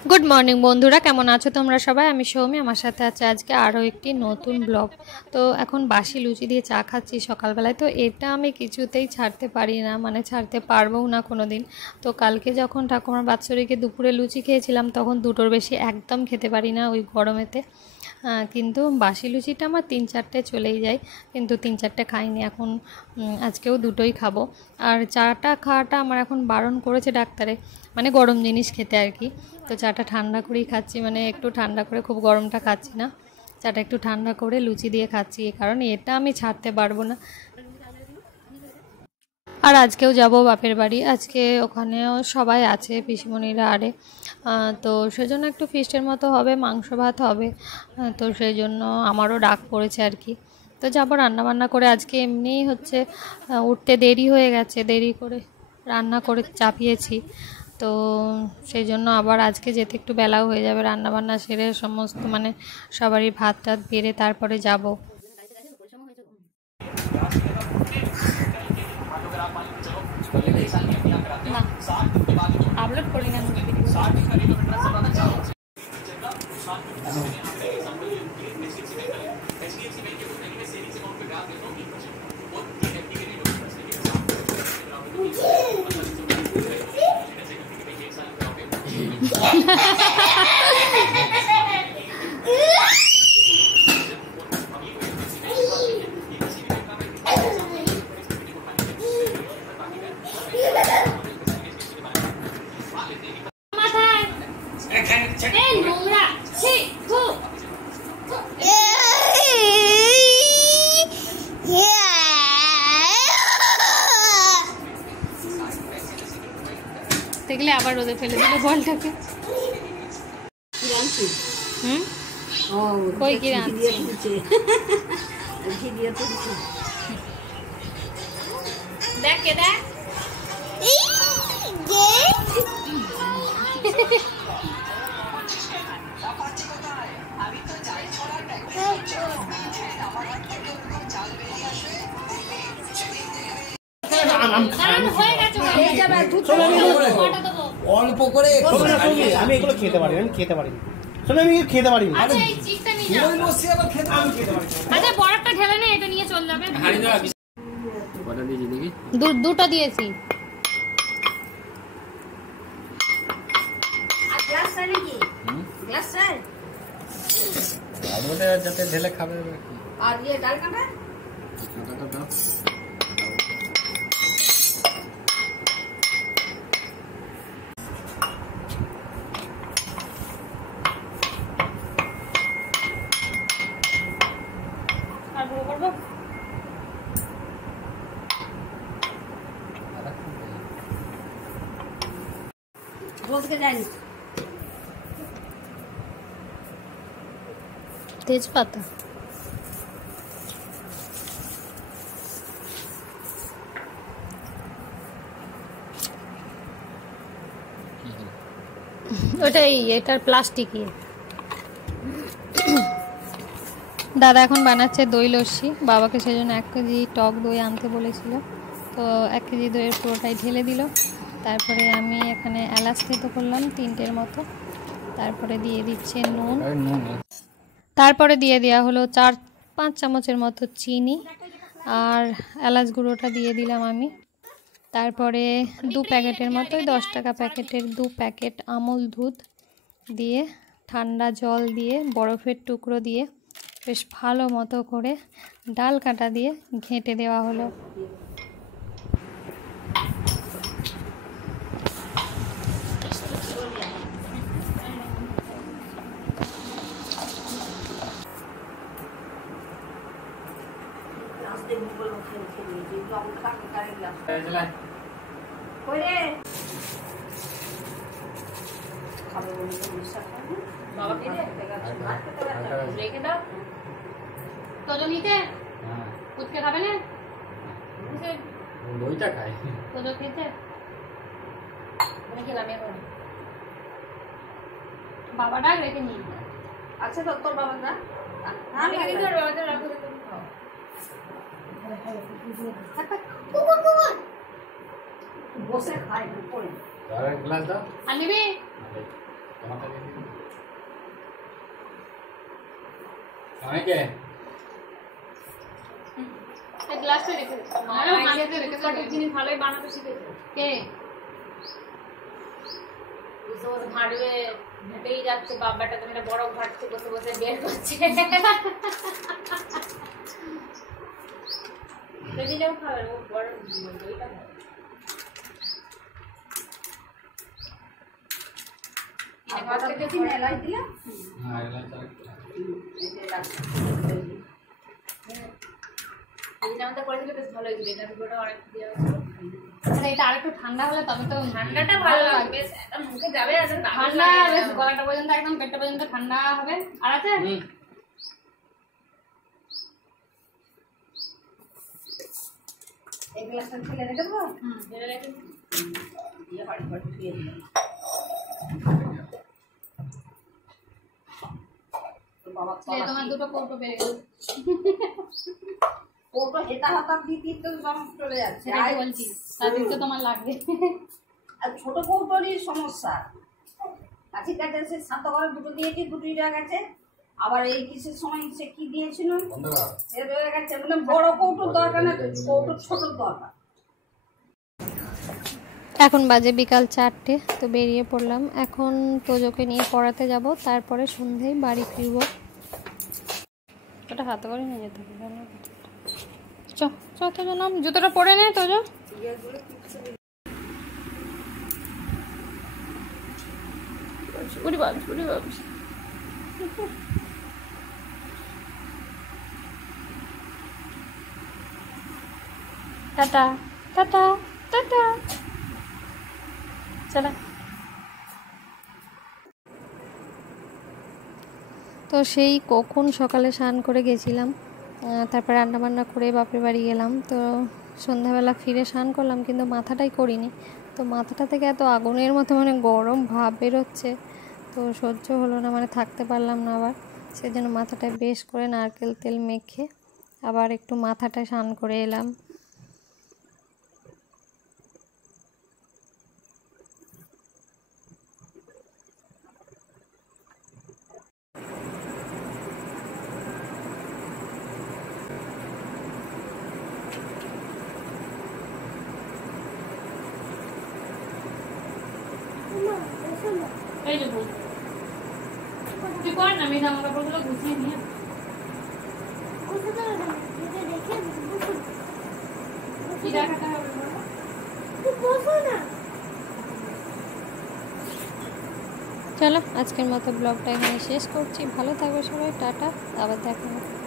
Good morning बंधुरा केमन आछो तोमरा सबाई आमी सौमी आमार साथे आछे आजके आरो एकटी नतून ब्लग। तो एखन बासी लुचि दिए चा खाচ্ছি सकाल बेलाय। तो এটা আমি কিছুতেই ছাড়তে পারি না, মানে ছাড়তে পারবো না কোনোদিন। তো কালকে যখন ঠাকুমার বাৎসরিকে দুপুরে লুচি খেয়েছিলাম তখন দুটোর বেশি একদম খেতে পারি না ওই গরমেতে। কিন্তু বাসি লুচিটা আমার 3-4টে চলেই যায়, কিন্তু 3-4টে খাইনি এখন। আজকেও দুটোই খাবো। আর চাটা খাওয়াটা আমার এখন বারণ করেছে ডাক্তারে, মানে গরম জিনিস খেতে আর কি। তো চাটা ঠান্ডা করেই খাচ্ছি, মানে একটু ঠান্ডা করে, খুব গরমটা খাচ্ছি না। চাটা একটু ঠান্ডা করে লুচি দিয়ে খাচ্ছি, এই কারণে এটা আমি ছাড়তে পারবো না। আর আজকেও যাব বাপের বাড়ি, আজকে ওখানেও সবাই আছে পিসিমণিরা আরে। তো সেজন্য একটু ফিস্টের মতো হবে, মাংস ভাত হবে। তো সেই জন্য আমারও ডাক পড়েছে আর কি। তো যাবো রান্নাবান্না করে, আজকে এমনিই হচ্ছে উঠতে দেরি হয়ে গেছে, দেরি করে রান্না করে চাপিয়েছি। তো সেই জন্য আবার আজকে যেতে একটু বেলাও হয়ে যাবে, রান্নাবান্না সেরে সমস্ত মানে সবারই ভাত টাত বেড়ে তারপরে যাব। আপলোড করি না দেখলে আবার রোদে ফেলে দিল বলটাকে। কই কি রাঁধছে দেখ কে দেখ। অল্প করে আমি এগুলো খেতে পারি, আমি খেতে পারি, আমি খেতে পারি। আচ্ছা বড়টা ঢেলে নে, এটা নিয়ে চল যাবে। দুটো দিয়েছি। যাতে ঢেলে খাবে। আর ইয়ে ডাল কাটা তেজপাতা ওটাই, এটার প্লাস্টিকই। দাদা এখন বানাচ্ছে দই লস্যি, বাবাকে সেজন্য 1 কেজি টক দই আনতে বলেছিল। তো 1 কেজি দইয়ের পুরোটাই ঢেলে দিল। তারপরে আমি এখানে এলাচ থেতো করলাম 3টের মতো। তারপরে দিয়ে দিচ্ছে নুন, তারপরে দিয়ে দেওয়া হলো 4-5 চামচের মতো চিনি, আর এলাচ গুঁড়োটা দিয়ে দিলাম আমি। তারপরে 2 প্যাকেটের মতো, 10 টাকা প্যাকেটের 2 প্যাকেট আমুল দুধ দিয়ে, ঠান্ডা জল দিয়ে, বরফের টুকরো দিয়ে বেশ ভালো মতো করে ডাল কাটা দিয়ে ঘেঁটে দেওয়া হলো। বাবা ডাক রেখে নিয়ে। আচ্ছা তোর বাবা না বসে খাই পড়ে গ্লাস দাও। আনিবি গ্লাসটা রেখে জিনিস ভালোই বানাতে শিখেছে কে ভাঁড়বে হেঁটেই যাচ্ছে বাবাটা তুমি বড় ঘাটছে বসে বসে বের করছে দিলেও খাবে ও বড় দইটা করেছিল বেশ ভালো হয়েছিল এটা পুরোটা অনেক দেওয়া আচ্ছা এটা আরেকটু ঠান্ডা হলে তবে তো ঠান্ডাটা ভালো লাগবে মুখে যাবে ঠান্ডা বেশ গলাটা পর্যন্ত একদম পেটটা পর্যন্ত ঠান্ডা হবে আর আছে এই গ্লাসটা ছেলে রেখে দেবো ঢেলে রেখে দিয়ে বাড়ি বাড়ি ধুয়ে দিলাম বাবা তোমার দুটো কৌটো বেড়ে গেল ওটা হেতা হাতা দিতে তো সব চলে যাচ্ছে সেটাই বলছি তাদের তো তোমার লাগবে আর ছোট কৌটোরই সমস্যা কাছে কাছে সে সাত ঘরে দুটো দিয়েছি দুটোই রয়ে গেছে আবার এই কিসের সময় সে কি দিয়েছিল সে রয়ে গেছে মানে বড় কৌটোর দরকার না কৌটোর ছোট দরকার এখন বাজে বিকাল 4টে তো বেরিয়ে পড়লাম এখন তোজোকে নিয়ে পড়াতে যাব তারপরে সন্ধ্যায় বাড়ি ফিরব ওটা হাতে করে নিয়ে যেতে হবে চ চ তোজো নাম জুতোটা পরে নে তোজো টাটা টাটা টাটা চলা তো সেই কখন সকালে স্নান করে গেছিলাম তারপর রান্নাবান্না করে বাপের বাড়ি গেলাম তো সন্ধ্যাবেলা ফিরে স্নান করলাম কিন্তু মাথাটাই করিনি তো মাথাটা থেকে এত আগুনের মতো মানে গরম ভাব বেরোচ্ছে তো সহ্য হলো না মানে থাকতে পারলাম না আবার সেজন্য মাথাটায় বেশ করে নারকেল তেল মেখে আবার একটু মাথাটায় স্নান করে এলাম এই যে বল তুই কর না আমি জামা কাপড়গুলো গুছিয়ে নিয়ে কি দেখাতে হবে চলো আজকের মতো ব্লগটা এখানে শেষ করছি ভালো থাকবে সবাই টাটা আবার দেখা হবে